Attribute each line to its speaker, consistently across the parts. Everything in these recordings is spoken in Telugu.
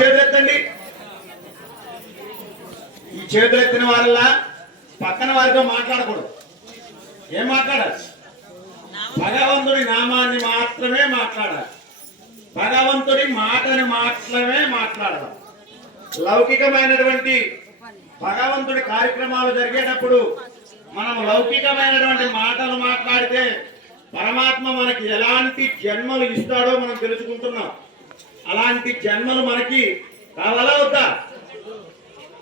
Speaker 1: చేతులెత్తండి. ఈ చేతులెత్తిన వాళ్ళ పక్కన వారితో మాట్లాడకూడదు. ఏం మాట్లాడాలి? భగవంతుడి నామాన్ని మాత్రమే మాట్లాడాలి. భగవంతుడి మాటని మాత్రమే మాట్లాడదాం లౌకికమైనటువంటి భగవంతుడి కార్యక్రమాలు జరిగేటప్పుడు మనం లౌకికమైనటువంటి మాటలు మాట్లాడితే పరమాత్మ మనకి ఎలాంటి జన్మలు ఇస్తాడో మనం తెలుసుకుంటున్నాం. అలాంటి జన్మలు మనకి కావాలా వద్దా?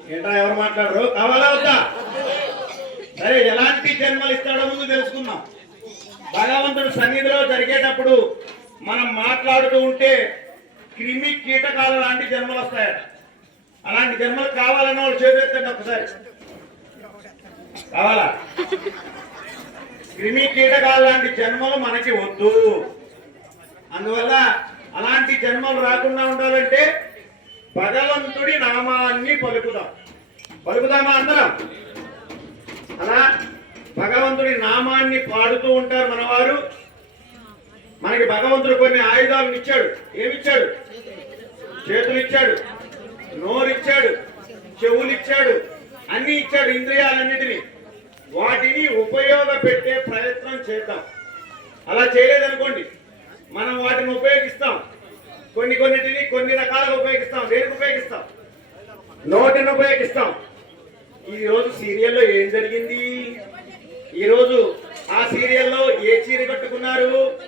Speaker 1: ఏంటా ఎవరు మాట్లాడరు? కావాలా వద్దా? సరే ఎలాంటి జన్మలు ఇస్తాడో ముందు తెలుసుకుందాం. భగవంతుడు సన్నిధిలో జరిగేటప్పుడు మనం మాట్లాడుతూ ఉంటే క్రిమి కీటకాలు లాంటి జన్మలు వస్తాయట. అలాంటి జన్మలు కావాలన్న వాళ్ళు చేపెత్తండి ఒకసారి. కావాలా? క్రిమి కీటకాలు లాంటి జన్మలు మనకి వద్దు. అందువల్ల అలాంటి జన్మలు రాకుండా ఉండాలంటే భగవంతుడి నామాన్ని పలుకుదాం. పలుకుదామా అందరం? అలా భగవంతుడి నామాన్ని పాడుతూ ఉంటారు మనవారు. మనకి భగవంతుడు కొన్ని ఆయుధాలను ఇచ్చాడు. ఏమిచ్చాడు? చేతులు ఇచ్చాడు నోరిచ్చాడు. చెవులు ఇచ్చాడు అన్ని ఇచ్చాడు ఇంద్రియాలన్నిటిని. వాటిని ఉపయోగపెట్టే ప్రయత్నం చేద్దాం. అలా చేయలేదనుకోండి. మనం వాటిని ఉపయోగిస్తాం. కొన్ని కొన్నిటిని కొన్ని రకాలుగా ఉపయోగిస్తాం దేనికి ఉపయోగిస్తాం? నోటిని ఉపయోగిస్తాం. ఈ రోజు సీరియల్లో ఏం జరిగింది? ఈరోజు ఆ సీరియల్లో ఏ చీర కట్టుకున్నారు?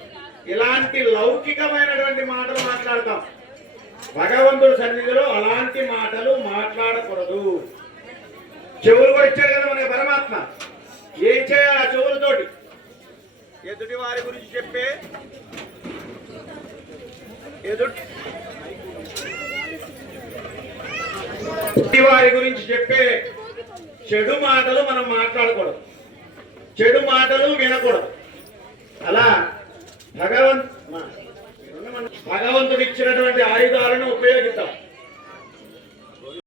Speaker 1: ఇలాంటి లౌకికమైనటువంటి మాటలు మాట్లాడతాం. భగవంతుడు సన్నిధిలో అలాంటి మాటలు మాట్లాడకూడదు. చెవులు కూడా కదా మనకి పరమాత్మ. ఏం చేయాలి ఆ చెవులతోటి? ఎదుటి వారి గురించి చెప్పే వారి గురించి చెప్పే చెడు మాటలు మనం మాట్లాడకూడదు. చెడు మాటలు వినకూడదు. అలా భగవంత్ భగవంతుడు ఇచ్చినటువంటి ఆయుధాలను ఉపయోగిద్దాం.